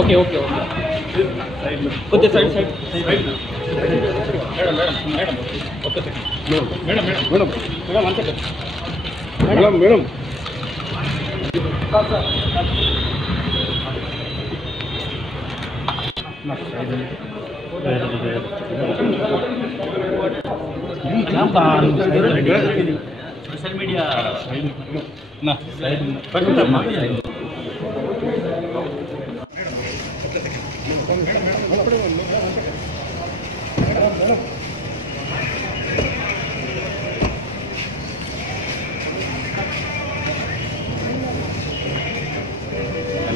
Okay okay okay కొద్దిగా side side madam madam madam okay madam madam madam madam అంతే madam madam social media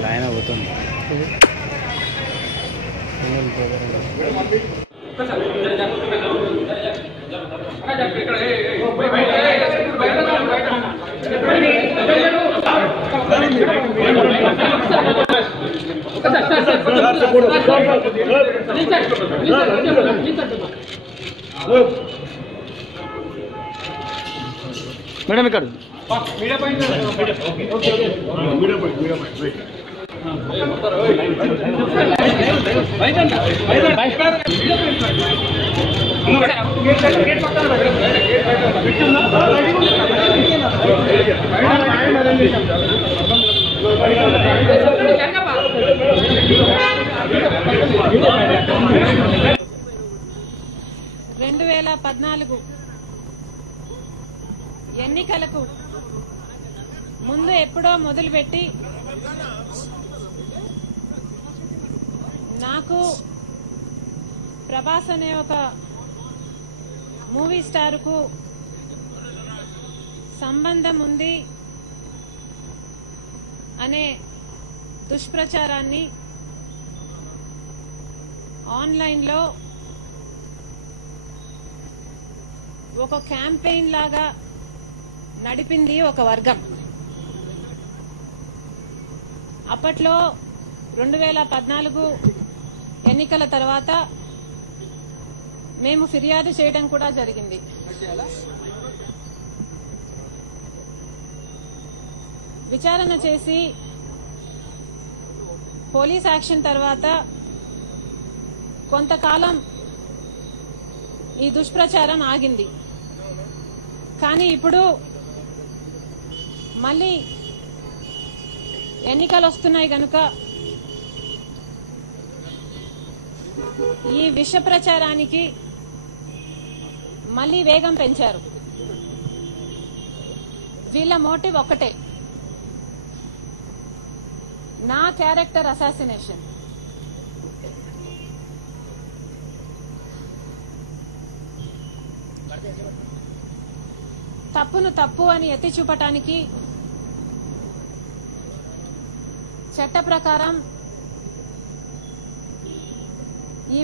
line అవుతుంది madam ఇక్కడ ఎన్నికలకు ముందు ఎప్పుడో మొదలుపెట్టి నాకు ప్రభాస్ అనే ఒక మూవీ స్టార్ కు సంబంధం ఉంది అనే దుష్ప్రచారాన్ని ఆన్లైన్ లో ఒక క్యాంపెయిన్ లాగా నడిపింది ఒక వర్గం. అప్పట్లో 2014 ఎన్నికల తర్వాత మేము ఫిర్యాదు చేయడం కూడా జరిగింది. విచారణ చేసి పోలీస్ యాక్షన్ తర్వాత కొంతకాలం ఈ దుష్ప్రచారం ఆగింది. కానీ ఇప్పుడు మళ్ళీ ఎన్నికలు వస్తున్నాయి గనుక ఈ విష ప్రచారానికి మళ్ళీ వేగం పెంచారు. వీళ్ళ మోటివ్ ఒక్కటే, నా క్యారెక్టర్ అసాసినేషన్. తప్పును తప్పు అని ఎత్తి చూపటానికి చట్ట ప్రకారం ఈ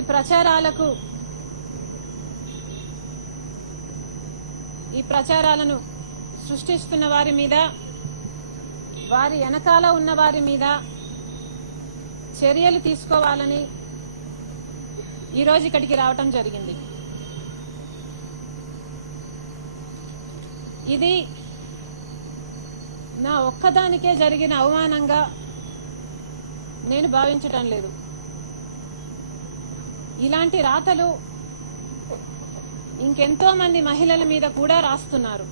ప్రచారాలను సృష్టిస్తున్న వారి మీద, వారి వెనకాల ఉన్న వారి మీద చర్యలు తీసుకోవాలని ఈరోజు ఇక్కడికి రావటం జరిగింది. ఇది నా ఒక్కదానికే జరిగిన అవమానంగా నేను భావించటం లేదు. ఇలాంటి రాతలు ఇంకెంతో మంది మహిళల మీద కూడా రాస్తున్నారు.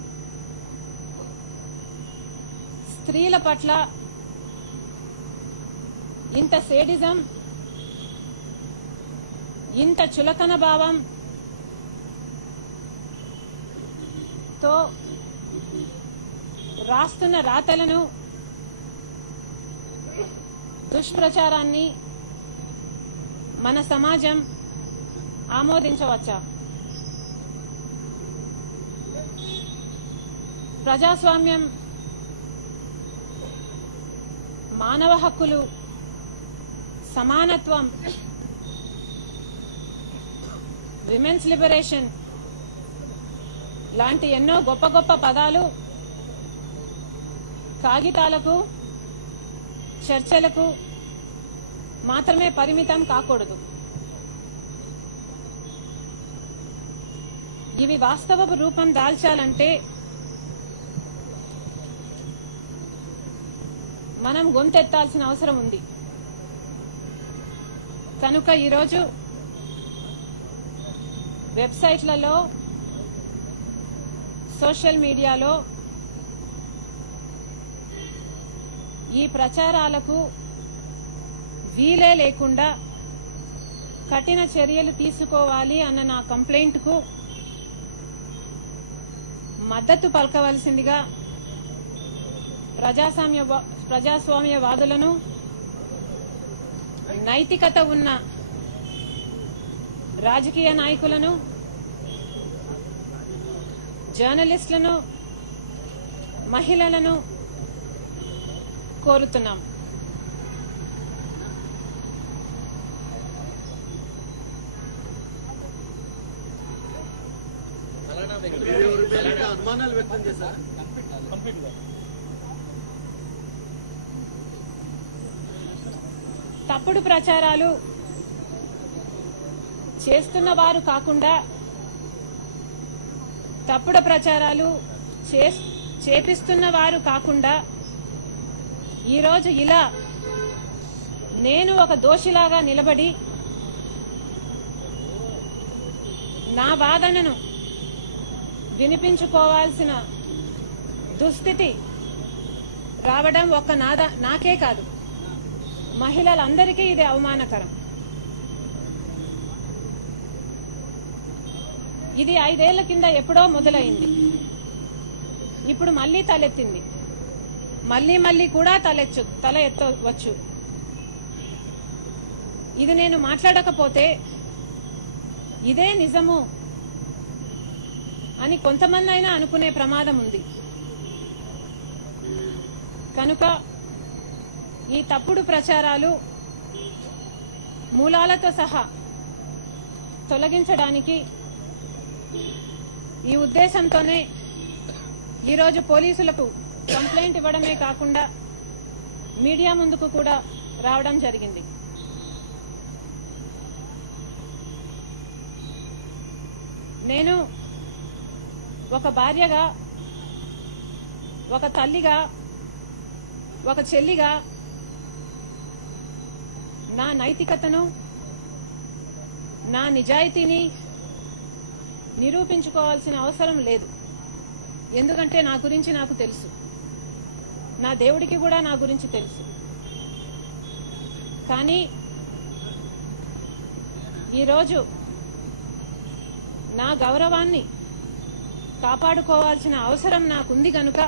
స్త్రీల పట్ల ఇంత సేడిజం, ఇంత చులకన భావం తో రాస్తున్న రాతలను, దుష్ప్రచారాన్ని మన సమాజం ఆమోదించవచ్చా? ప్రజాస్వామ్యం, మానవ హక్కులు, సమానత్వం, విమెన్స్ లిబరేషన్ లాంటి ఎన్నో గొప్ప గొప్ప పదాలు కాగితాలకు, చర్చలకు మాత్రమే పరిమితం కాకూడదు. ఇవి వాస్తవ రూపం దాల్చాలంటే మనం గొంతెత్తాల్సిన అవసరం ఉంది. కనుక ఈరోజు వెబ్సైట్లలో, సోషల్ మీడియాలో ఈ ప్రచారాలకు వీలే లేకుండా కఠిన చర్యలు తీసుకోవాలి అన్న నా కంప్లైంట్ కు మద్దతు పలకవలసిందిగా ప్రజాస్వామ్యవాదులను, నైతికత ఉన్న రాజకీయ నాయకులను, జర్నలిస్టులను, మహిళలను కోరుతున్నాం. అనుమానాలు వ్యక్తం చేశారు. తప్పుడు ప్రచారాలు చేస్తున్న వారు కాకుండా తప్పుడు ప్రచారాలు చేపిస్తున్న వారు కాకుండా ఈరోజు ఇలా నేను ఒక దోషిలాగా నిలబడి నా వాదనను వినిపించుకోవాల్సిన దుస్థితి రావడం ఒక్క నాకే కాదు, మహిళలందరికీ ఇది అవమానకరం. ఇది 5 ఏళ్ల కింద ఎప్పుడో మొదలైంది. ఇప్పుడు మళ్లీ తలెత్తింది. మళ్లీ కూడా తల ఎత్తవచ్చు. ఇది నేను మాట్లాడకపోతే ఇదే నిజము అని కొంతమంది అయినా అనుకునే ప్రమాదం ఉంది. కనుక ఈ తప్పుడు ప్రచారాలు మూలాలతో సహా తొలగించడానికి ఈ ఉద్దేశంతోనే ఈరోజు పోలీసులకు కంప్లైంట్ ఇవ్వడమే కాకుండా మీడియా ముందుకు కూడా రావడం జరిగింది. నేను ఒక భార్యగా, ఒక తల్లిగా, ఒక చెల్లిగా నా నైతికతను, నా నిజాయితీని నిరూపించుకోవాల్సిన అవసరం లేదు. ఎందుకంటే నా గురించి నాకు తెలుసు, నా దేవుడికి కూడా నా గురించి తెలుసు. కానీ ఈరోజు నా గౌరవాన్ని కాపాడుకోవాల్సిన అవసరం నాకుంది. కనుక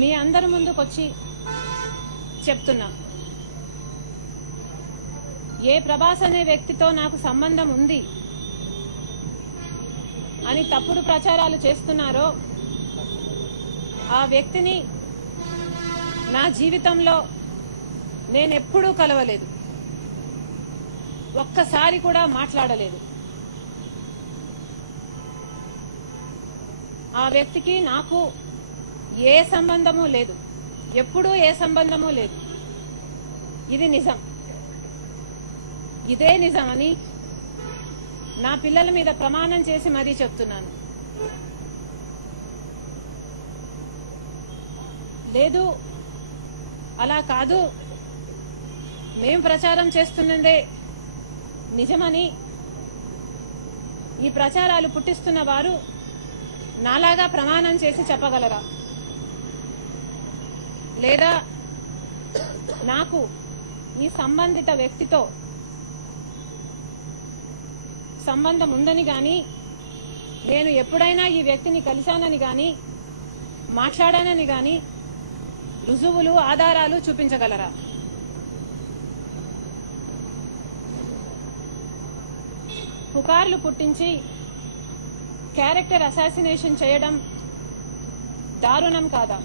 మీ అందరి ముందుకొచ్చి చెప్తున్నా, ఏ ప్రభాస్ అనే వ్యక్తితో నాకు సంబంధం ఉంది అని తప్పుడు ప్రచారాలు చేస్తున్నారో ఆ వ్యక్తిని నా జీవితంలో నేనెప్పుడూ కలవలేదు, ఒక్కసారి కూడా మాట్లాడలేదు. ఆ వ్యక్తికి నాకు ఏ సంబంధము లేదు, ఎప్పుడూ ఏ సంబంధము లేదు. ఇది నిజం. ఇదే నిజమని నా పిల్లల మీద ప్రమాణం చేసి మరీ చెప్తున్నాను. లేదు, అలా కాదు, మేం ప్రచారం చేస్తున్నదే నిజమని ఈ ప్రచారాలు పుట్టిస్తున్న వారు నాలాగా ప్రమాణం చేసి చెప్పగలరా? లేదా నాకు ఈ సంబంధిత వ్యక్తితో సంబంధం ఉందని గాని, నేను ఎప్పుడైనా ఈ వ్యక్తిని కలిశానని గాని, మాట్లాడానని గాని రుజువులు, ఆధారాలు చూపించగలరా? పుకార్లు పుట్టించి క్యారెక్టర్ అసాసినేషన్ చేయడం దారుణం కాదా?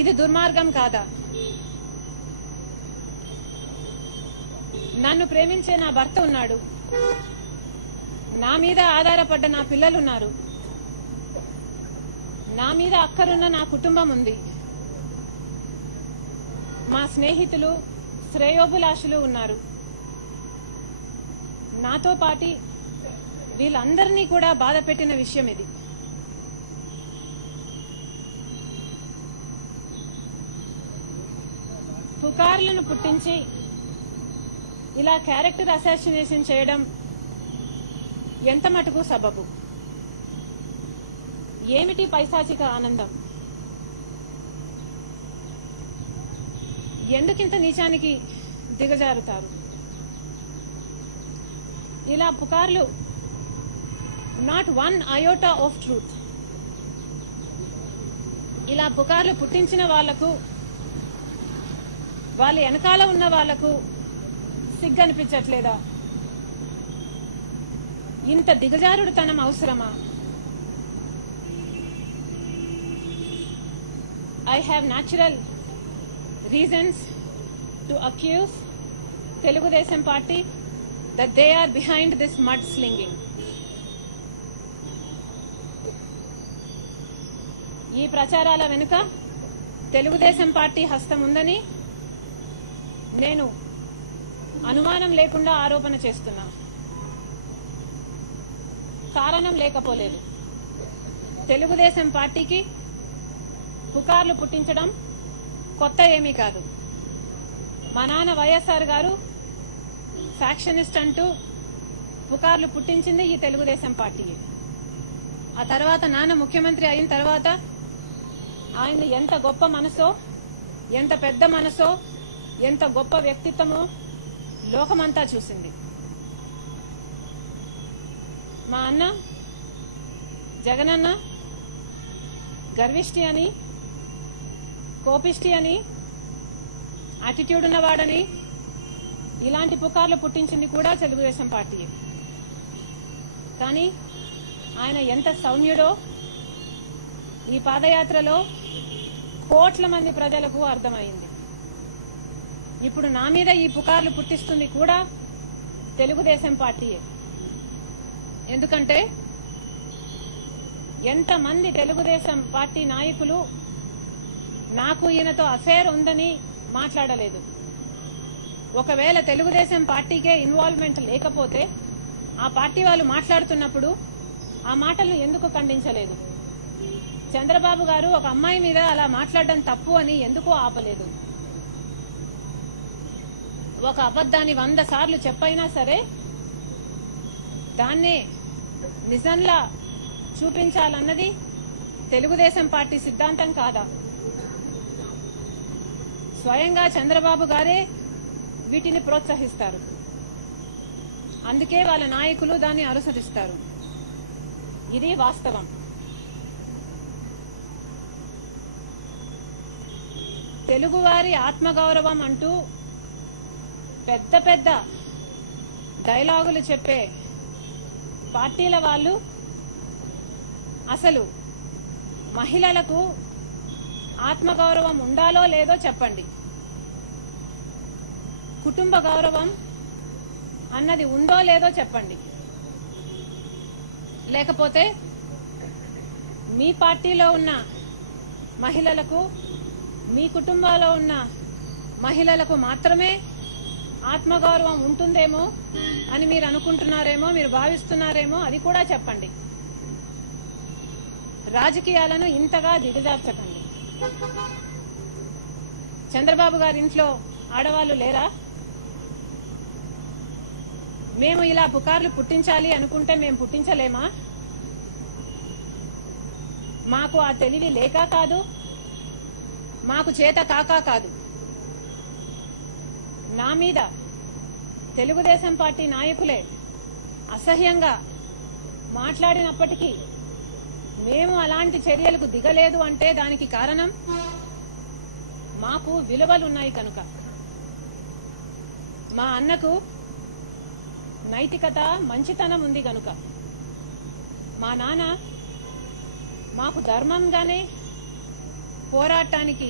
ఇది దుర్మార్గం కాదా? నన్ను ప్రేమించే నా భర్త ఉన్నాడు, నా మీద ఆధారపడ్డ నా పిల్లలున్నారు, నా మీద అక్కరున్న నా కుటుంబం ఉంది, మా స్నేహితులు, శ్రేయోభిలాషులు ఉన్నారు. నాతో పాటి వీళ్ళందరినీ కూడా బాధ పెట్టిన విషయం ఇది. పుకార్లను పుట్టించి ఇలా క్యారెక్టర్ అసాసినేషన్ చేయడం ఎంత మటుకు సబబు? ఏమిటి పైశాచిక ఆనందం? ఎందుకింత నీచానికి దిగజారుతారు? ఇలా పుకార్లు, not one iota of truth. ఇలా పుకార్లు పుట్టించిన వాళ్లకు, వాళ్ళ వెనకాల ఉన్న వాళ్లకు సిగ్గనిపించట్లేదా? ఇంత దిగజారుడుతనం అవసరమా? I have natural reasons to accuse Telugudesam party that they are behind this mudslinging. ఈ ప్రచారాల వెనుక తెలుగుదేశం పార్టీ హస్తం ఉందని నేను అనుమానం లేకుండా ఆరోపణ చేస్తున్నా. కారణం లేకపోలేదు. తెలుగుదేశం పార్టీకి పుకార్లు పుట్టించడం కొత్త ఏమీ కాదు. మా నాన్న వైఎస్ఆర్ గారు ఫ్యాక్షనిస్ట్ అంటూ పుకార్లు పుట్టించింది ఈ తెలుగుదేశం పార్టీయే. ఆ తర్వాత నాన్న ముఖ్యమంత్రి అయిన తర్వాత ఆయన ఎంత గొప్ప మనసో, ఎంత పెద్ద మనసో, ఎంత గొప్ప వ్యక్తిత్వమో లోకమంతా చూసింది. మా అన్న జగనన్న గర్విష్టి అని, కోపిష్టి అని, యాటిట్యూడ్ ఉన్నవాడని ఇలాంటి పుకార్లు పుట్టించింది కూడా తెలుగుదేశం పార్టీయే. కానీ ఆయన ఎంత సౌమ్యుడో ఈ పాదయాత్రలో కోట్ల మంది ప్రజలకు అర్థమైంది. ఇప్పుడు నా మీద ఈ పుకార్లు పుట్టిస్తుంది కూడా తెలుగుదేశం పార్టీయే. ఎందుకంటే ఎంతమంది తెలుగుదేశం పార్టీ నాయకులు నాకు ఈయనతో అఫేర్ ఉందని మాట్లాడలేదు. ఒకవేళ తెలుగుదేశం పార్టీకే ఇన్వాల్వ్మెంట్ లేకపోతే ఆ పార్టీ వాళ్ళు మాట్లాడుతున్నప్పుడు ఆ మాటలు ఎందుకు ఖండించలేదు? చంద్రబాబు గారు ఒక అమ్మాయి మీద అలా మాట్లాడడం తప్పు అని ఎందుకు ఆపలేదు? ఒక అబద్ధాన్ని 100 సార్లు చెప్పైనా సరే దాన్నే నిజంలా చూపించాలన్నది తెలుగుదేశం పార్టీ సిద్ధాంతం కాదా? స్వయంగా చంద్రబాబు గారే వీటిని ప్రోత్సహిస్తారు. అందుకే వాళ్ళ నాయకులు దాన్ని అనుసరిస్తారు. ఇది వాస్తవం. తెలుగువారి ఆత్మగౌరవం అంటూ పెద్ద పెద్ద డైలాగులు చెప్పే పార్టీల వాళ్ళు అసలు మహిళలకు ఆత్మగౌరవం ఉండాలో లేదో చెప్పండి. కుటుంబ గౌరవం అన్నది ఉందో లేదో చెప్పండి. లేకపోతే మీ పార్టీలో ఉన్న మహిళలకు, మీ కుటుంబాల్లో ఉన్న మహిళలకు మాత్రమే ఆత్మగౌరవం ఉంటుందేమో అని మీరు అనుకుంటున్నారేమో, మీరు భావిస్తున్నారేమో, అది కూడా చెప్పండి. రాజకీయాలను ఇంతగా దిగజార్చకండి. చంద్రబాబు గారి ఇంట్లో ఆడవాళ్లు లేరా? మేము ఇలా పుకార్లు పుట్టించాలి అనుకుంటే మేము పుట్టించలేమా? మాకు ఆ తెలివి లేక కాదు, మాకు చేత కాక కాదు. నా మీద తెలుగుదేశం పార్టీ నాయకులే అసహ్యంగా మాట్లాడినప్పటికీ మేము అలాంటి చర్యలకు దిగలేదు అంటే దానికి కారణం మాకు విలువలున్నాయి కనుక. మా అన్నకు నైతికత, మంచితనం ఉంది కనుక. మా నాన్న మాకు ధర్మంగానే పోరాటానికి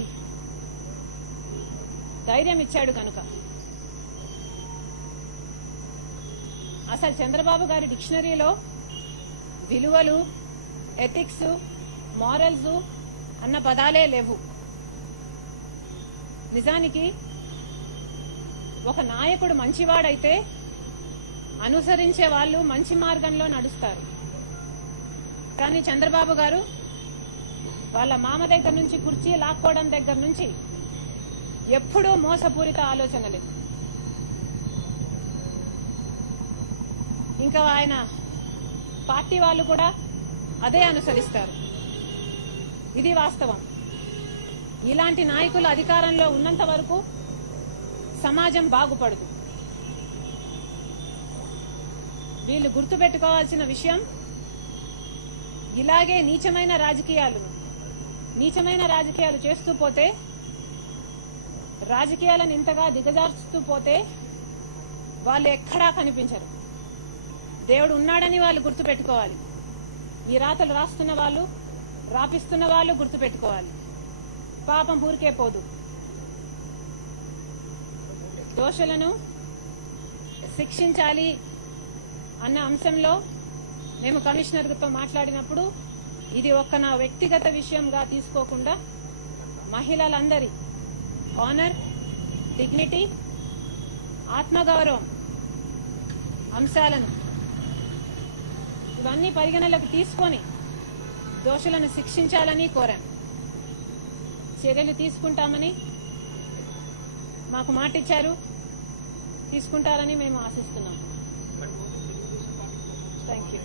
ధైర్యం ఇచ్చాడు కనుక. అసలు చంద్రబాబు గారి డిక్షనరీలో విలువలు, ఎథిక్స్, మారల్స్ అన్న పదాలే లేవు. నిజానికి ఒక నాయకుడు మంచివాడైతే అనుసరించే వాళ్ళు మంచి మార్గంలో నడుస్తారు. కానీ చంద్రబాబు గారు వాళ్ళ మామ దగ్గర నుంచి కుర్చీ లాక్కోవడం దగ్గర నుంచి ఎప్పుడూ మోసపూరిత ఆలోచనలే. ఇంకా ఆయన పార్టీ వాళ్ళు కూడా అదే అనుసరిస్తారు. ఇది వాస్తవం. ఇలాంటి నాయకులు అధికారంలో ఉన్నంత వరకు సమాజం బాగుపడదు. వీళ్ళు గుర్తుపెట్టుకోవాల్సిన విషయం, ఇలాగే నీచమైన రాజకీయాలు చేస్తూ పోతే, రాజకీయాలను ఇంతగా దిగజార్చుతూ పోతే వాళ్ళు ఎక్కడా కనిపించరు. దేవుడు ఉన్నాడని వాళ్ళు గుర్తుపెట్టుకోవాలి. ఈ రాతలు రాస్తున్న వాళ్ళు, రాపిస్తున్న వాళ్ళు గుర్తుపెట్టుకోవాలి. పాపం ఊరికే పోదు. దోషులను శిక్షించాలి అన్న అంశంలో మేము కమిషనర్తో మాట్లాడినప్పుడు ఇది ఒక్క నా వ్యక్తిగత విషయంగా తీసుకోకుండా మహిళలందరి ఆనర్, డిగ్నిటీ, ఆత్మగౌరవం అంశాలను ఇవన్నీ పరిగణలోకి తీసుకొని దోషులను శిక్షించాలని కోరాం. చర్యలు తీసుకుంటామని మాకు మాటిచ్చారు. తీసుకుంటారని మేము ఆశిస్తున్నాం. Thank you.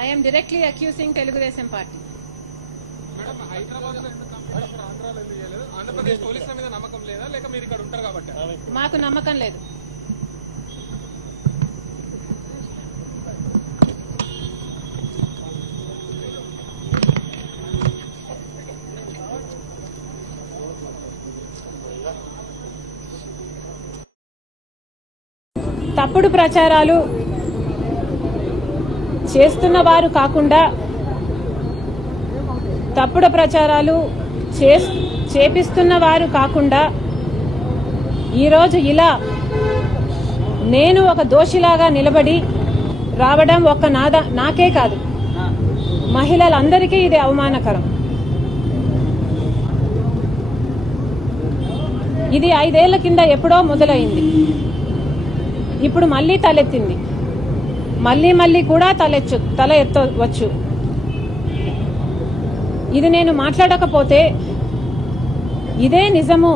I am directly accusing Telugudesam party. Madam, Hyderabad లో ఆంధ్రాలో ఎందుకు చేయలేదు? ఆంధ్రప్రదేశ్ పోలీసుల మీద నమ్మకం లేదా, లేక మీరు ఇక్కడ ఉంటారు కాబట్టి? మాకు నమ్మకం లేదు. తప్పుడు ప్రచారాలు చేస్తున్న వారు కాకుండా తప్పుడు ప్రచారాలు చేపిస్తున్న వారు కాకుండా ఈరోజు ఇలా నేను ఒక దోషిలాగా నిలబడి రావడం ఒక్క నాకే కాదు, మహిళలందరికీ ఇది అవమానకరం. ఇది 5 ఏళ్ల కింద ఎప్పుడో మొదలైంది. ఇప్పుడు మళ్లీ తలెత్తింది. మళ్లీ కూడా తల ఎత్తవచ్చు. ఇది నేను మాట్లాడకపోతే ఇదే నిజము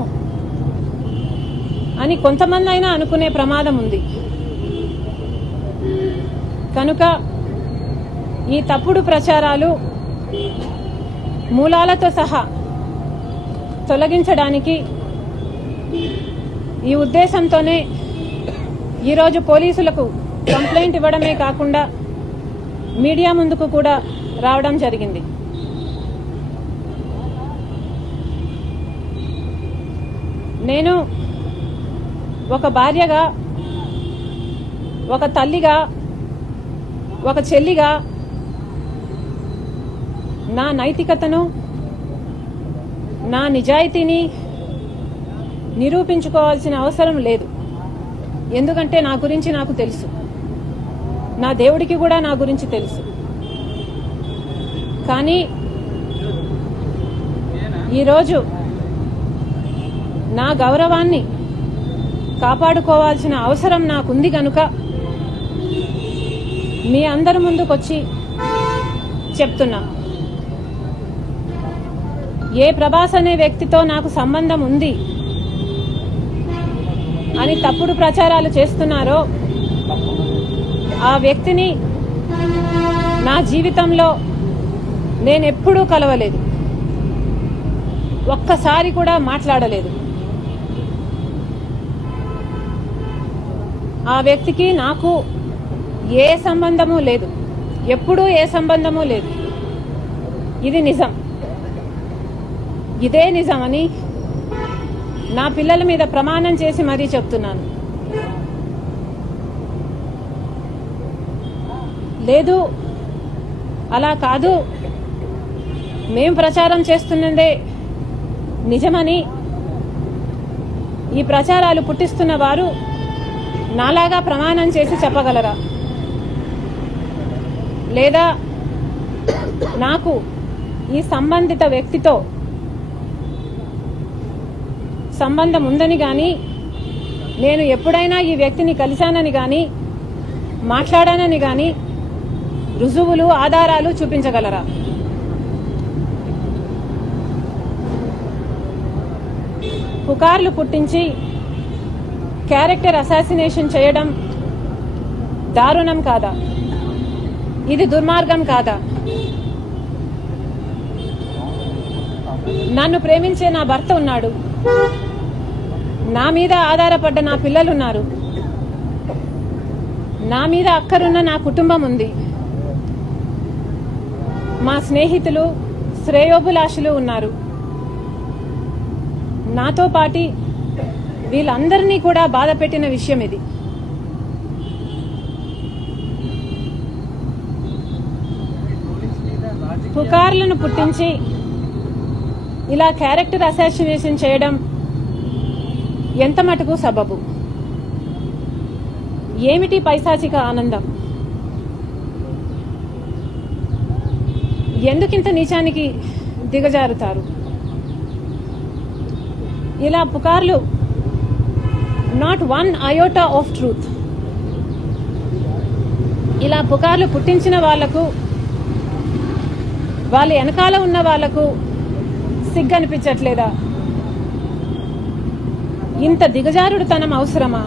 అని కొంతమంది అయినా అనుకునే ప్రమాదం ఉంది. కనుక ఈ తప్పుడు ప్రచారాలు మూలాలతో సహా తొలగించడానికి ఈ ఉద్దేశంతోనే ఈరోజు పోలీసులకు కంప్లైంట్ ఇవ్వడమే కాకుండా మీడియా ముందుకు కూడా రావడం జరిగింది. నేను ఒక భార్యగా, ఒక తల్లిగా, ఒక చెల్లిగా నా నైతికతను, నా నిజాయితీని నిరూపించుకోవాల్సిన అవసరం లేదు. ఎందుకంటే నా గురించి నాకు తెలుసు, నా దేవుడికి కూడా నా గురించి తెలుసు. కానీ ఈరోజు నా గౌరవాన్ని కాపాడుకోవాల్సిన అవసరం నాకుంది కనుక మీ అందరి ముందుకొచ్చి చెప్తున్నా. ఏ ప్రభాస్ అనే వ్యక్తితో నాకు సంబంధం ఉంది అని తప్పుడు ప్రచారాలు చేస్తున్నారో ఆ వ్యక్తిని నా జీవితంలో నేనెప్పుడూ కలవలేదు, ఒక్కసారి కూడా మాట్లాడలేదు. ఆ వ్యక్తికి నాకు ఏ సంబంధము లేదు, ఎప్పుడూ ఏ సంబంధము లేదు. ఇది నిజం. ఇదే నిజమని నా పిల్లల మీద ప్రమాణం చేసి మరీ చెప్తున్నాను. లేదు, అలా కాదు, మేం ప్రచారం చేస్తున్నదే నిజమని ఈ ప్రచారాలు పుట్టిస్తున్న వారు నాలాగా ప్రమాణం చేసి చెప్పగలరా? లేదా నాకు ఈ సంబంధిత వ్యక్తితో సంబంధం ఉందని గాని, నేను ఎప్పుడైనా ఈ వ్యక్తిని కలిశానని గాని, మాట్లాడానని గాని రుజువులు, ఆధారాలు చూపించగలరా? పుకార్లు పుట్టించి క్యారెక్టర్ అసాసినేషన్ చేయడం దారుణం కాదా? ఇది దుర్మార్గం కాదా? నన్ను ప్రేమించే నా భర్త ఉన్నాడు, నా మీద ఆధారపడ్డ నా పిల్లలున్నారు, నా మీద అక్కరున్న నా కుటుంబం ఉంది, మా స్నేహితులు, శ్రేయోభిలాషులు ఉన్నారు. నాతో పాటి వీళ్ళందరినీ కూడా బాధ పెట్టిన విషయం ఇది. పుకార్లను పుట్టించి ఇలా క్యారెక్టర్ అసాసినేషన్ చేయడం ఎంత మటుకు సబబు? ఏమిటి పైశాచిక ఆనందం? ఎందుకింత నీచానికి దిగజారుతారు? ఇలా పుకార్లు, not one iota of truth. ఇలా పుకార్లు పుట్టించిన వాళ్లకు, వాళ్ళ వెనకాల ఉన్న వాళ్లకు సిగ్గనిపించట్లేదా? ఇంత దిగజారుడుతనం అవసరమా?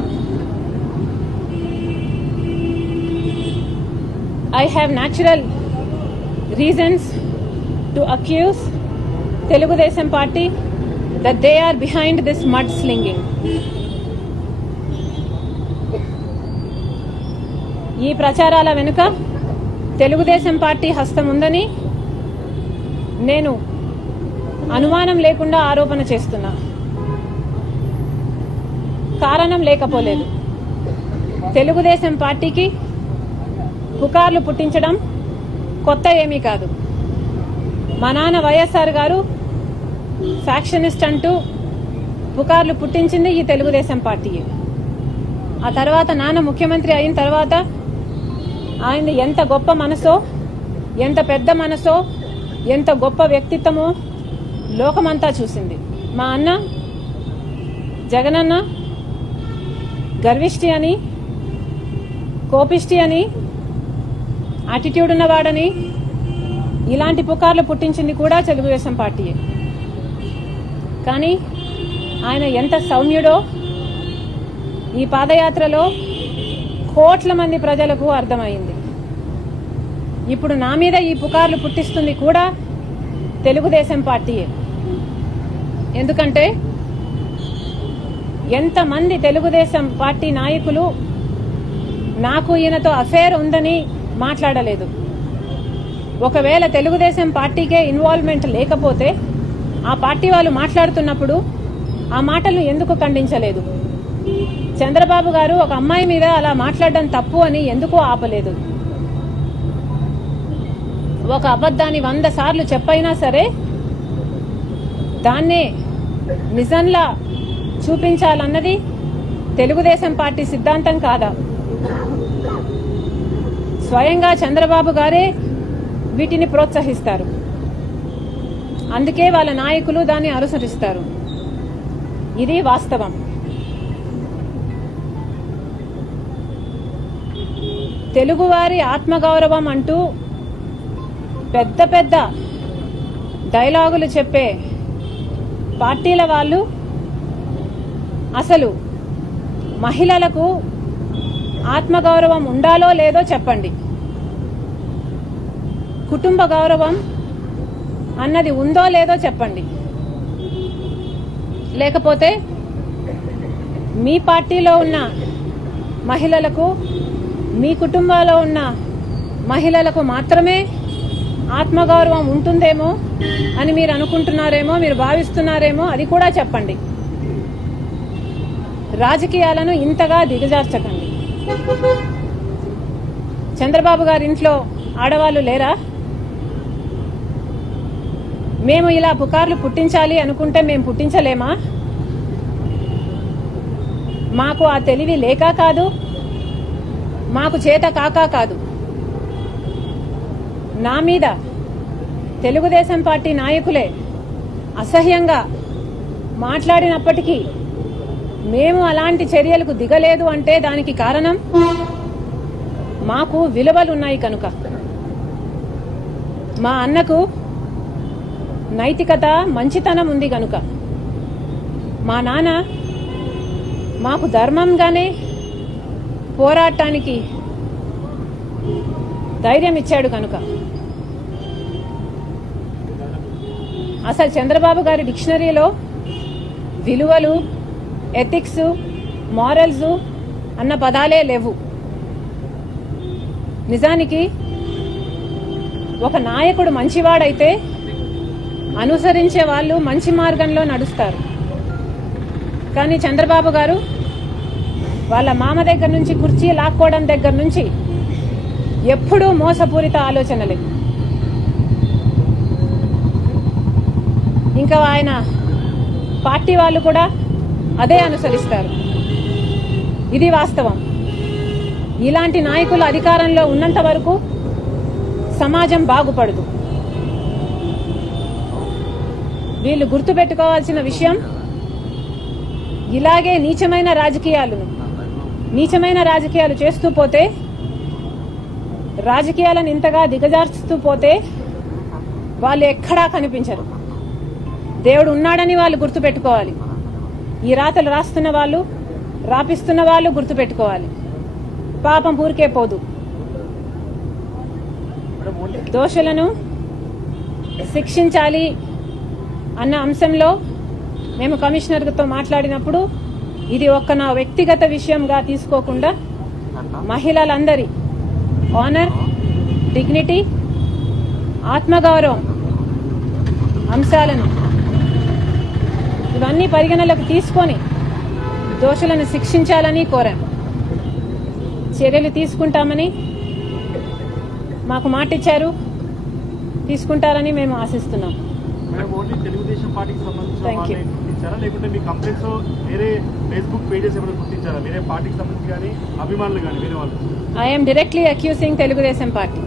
I have natural reasons to accuse Telugudesam Party that they are behind this mudslinging. ఈ ప్రచారాల వెనుక తెలుగుదేశం పార్టీ హస్తం ఉందని నేను అనుమానం లేకుండా ఆరోపణ చేస్తున్నా. కారణం లేకపోలేదు. తెలుగుదేశం పార్టీకి పుకార్లు పుట్టించడం కొత్త ఏమీ కాదు. మా నాన్న వైఎస్ఆర్ గారు ఫ్యాక్షనిస్ట్ అంటూ పుకార్లు పుట్టించింది ఈ తెలుగుదేశం పార్టీయే. ఆ తర్వాత నాన్న ముఖ్యమంత్రి అయిన తర్వాత ఆయన ఎంత గొప్ప మనసో, ఎంత పెద్ద మనసో, ఎంత గొప్ప వ్యక్తిత్వమో లోకమంతా చూసింది. మా అన్న జగనన్న గర్విష్టి అని, కోపిష్టి అని, యాటిట్యూడ్ ఉన్నవాడని ఇలాంటి పుకార్లు పుట్టించింది కూడా తెలుగుదేశం పార్టీయే. కానీ ఆయన ఎంత సౌమ్యుడో ఈ పాదయాత్రలో కోట్ల మంది ప్రజలకు అర్థమైంది. ఇప్పుడు నా మీద ఈ పుకార్లు పుట్టిస్తుంది కూడా తెలుగుదేశం పార్టీయే. ఎందుకంటే ఎంతమంది తెలుగుదేశం పార్టీ నాయకులు నాకు ఈయనతో అఫేర్ ఉందని మాట్లాడలేదు. ఒకవేళ తెలుగుదేశం పార్టీకే ఇన్వాల్వ్మెంట్ లేకపోతే ఆ పార్టీ వాళ్ళు మాట్లాడుతున్నప్పుడు ఆ మాటలను ఎందుకు ఖండించలేదు? చంద్రబాబు గారు ఒక అమ్మాయి మీద అలా మాట్లాడడం తప్పు అని ఎందుకు ఆపలేదు? ఒక అబద్ధాన్ని 100 సార్లు చెప్పైనా సరే దాన్నే నిజంలా చూపించాలన్నది తెలుగుదేశం పార్టీ సిద్ధాంతం కాదా? స్వయంగా చంద్రబాబు గారే వీటిని ప్రోత్సహిస్తారు. అందుకే వాళ్ళ నాయకులు దాన్ని అనుసరిస్తారు. ఇది వాస్తవం. తెలుగువారి ఆత్మగౌరవం అంటూ పెద్ద పెద్ద డైలాగులు చెప్పే పార్టీల వాళ్ళు అసలు మహిళలకు ఆత్మగౌరవం ఉండాలో లేదో చెప్పండి. కుటుంబ గౌరవం అన్నది ఉందో లేదో చెప్పండి. లేకపోతే మీ పార్టీలో ఉన్న మహిళలకు, మీ కుటుంబాల్లో ఉన్న మహిళలకు మాత్రమే ఆత్మగౌరవం ఉంటుందేమో అని మీరు అనుకుంటున్నారేమో, మీరు భావిస్తున్నారేమో, అది కూడా చెప్పండి. రాజకీయాలను ఇంతగా దిగజార్చకండి. చంద్రబాబు గారి ఇంట్లో ఆడవాళ్ళు లేరా? మేము ఇలా పుకార్లు పుట్టించాలి అనుకుంటే మేము పుట్టించలేమా? మాకు ఆ తెలివి లేక కాదు, మాకు చేత కాక కాదు. నా మీద తెలుగుదేశం పార్టీ నాయకులే అసహ్యంగా మాట్లాడినప్పటికీ మేము అలాంటి చర్యలకు దిగలేదు అంటే దానికి కారణం మాకు విలువలున్నాయి కనుక. మా అన్నకు నైతికత, మంచితనం ఉంది కనుక. మా నాన్న మాకు ధర్మంగానే పోరాటానికి ధైర్యం ఇచ్చాడు కనుక. అసలు చంద్రబాబు గారి డిక్షనరీలో విలువలు, ఎథిక్స్, మారల్స్ అన్న పదాలే లేవు. నిజానికి ఒక నాయకుడు మంచివాడైతే అనుసరించే వాళ్ళు మంచి మార్గంలో నడుస్తారు. కానీ చంద్రబాబు గారు వాళ్ళ మామ దగ్గర నుంచి కుర్చీ లాక్కోవడం దగ్గర నుంచి ఎప్పుడూ మోసపూరిత ఆలోచనలే. ఇంకా ఆయన పార్టీ వాళ్ళు కూడా అదే అనుసరిస్తారు. ఇది వాస్తవం. ఇలాంటి నాయకులు అధికారంలో ఉన్నంత వరకు సమాజం బాగుపడదు. వీళ్ళు గుర్తుపెట్టుకోవాల్సిన విషయం, ఇలాగే నీచమైన రాజకీయాలు చేస్తూ పోతే, రాజకీయాలను ఇంతగా దిగజార్చుతూ పోతే వాళ్ళు ఎక్కడా కనిపించరు. దేవుడు ఉన్నాడని వాళ్ళు గుర్తుపెట్టుకోవాలి. ఈ రాతలు రాస్తున్న వాళ్ళు, రాపిస్తున్న వాళ్ళు గుర్తుపెట్టుకోవాలి. పాపం ఊరికే పోదు. దోషులను శిక్షించాలి అన్న అంశంలో మేము కమిషనర్తో మాట్లాడినప్పుడు ఇది ఒక్క నా వ్యక్తిగత విషయంగా తీసుకోకుండా మహిళలందరి ఆనర్, డిగ్నిటీ, ఆత్మగౌరవం అంశాలను ఇవన్నీ పరిగణలోకి తీసుకొని దోషులను శిక్షించాలని కోరాం. చర్యలు తీసుకుంటామని మాకు మాట ఇచ్చారు. తీసుకుంటారని మేము ఆశిస్తున్నాం. తెలుగుదేశం పార్టీకి సంబంధించిన లేకుంటే మీ కంప్లైంట్స్ వేరే ఫేస్బుక్ పేజెస్ ఏమైనా గుర్తించారా? వేరే పార్టీకి సంబంధించి కానీ అభిమానులు కానీ వేరే వాళ్ళు? I'm directly accusing Telugu Desam party.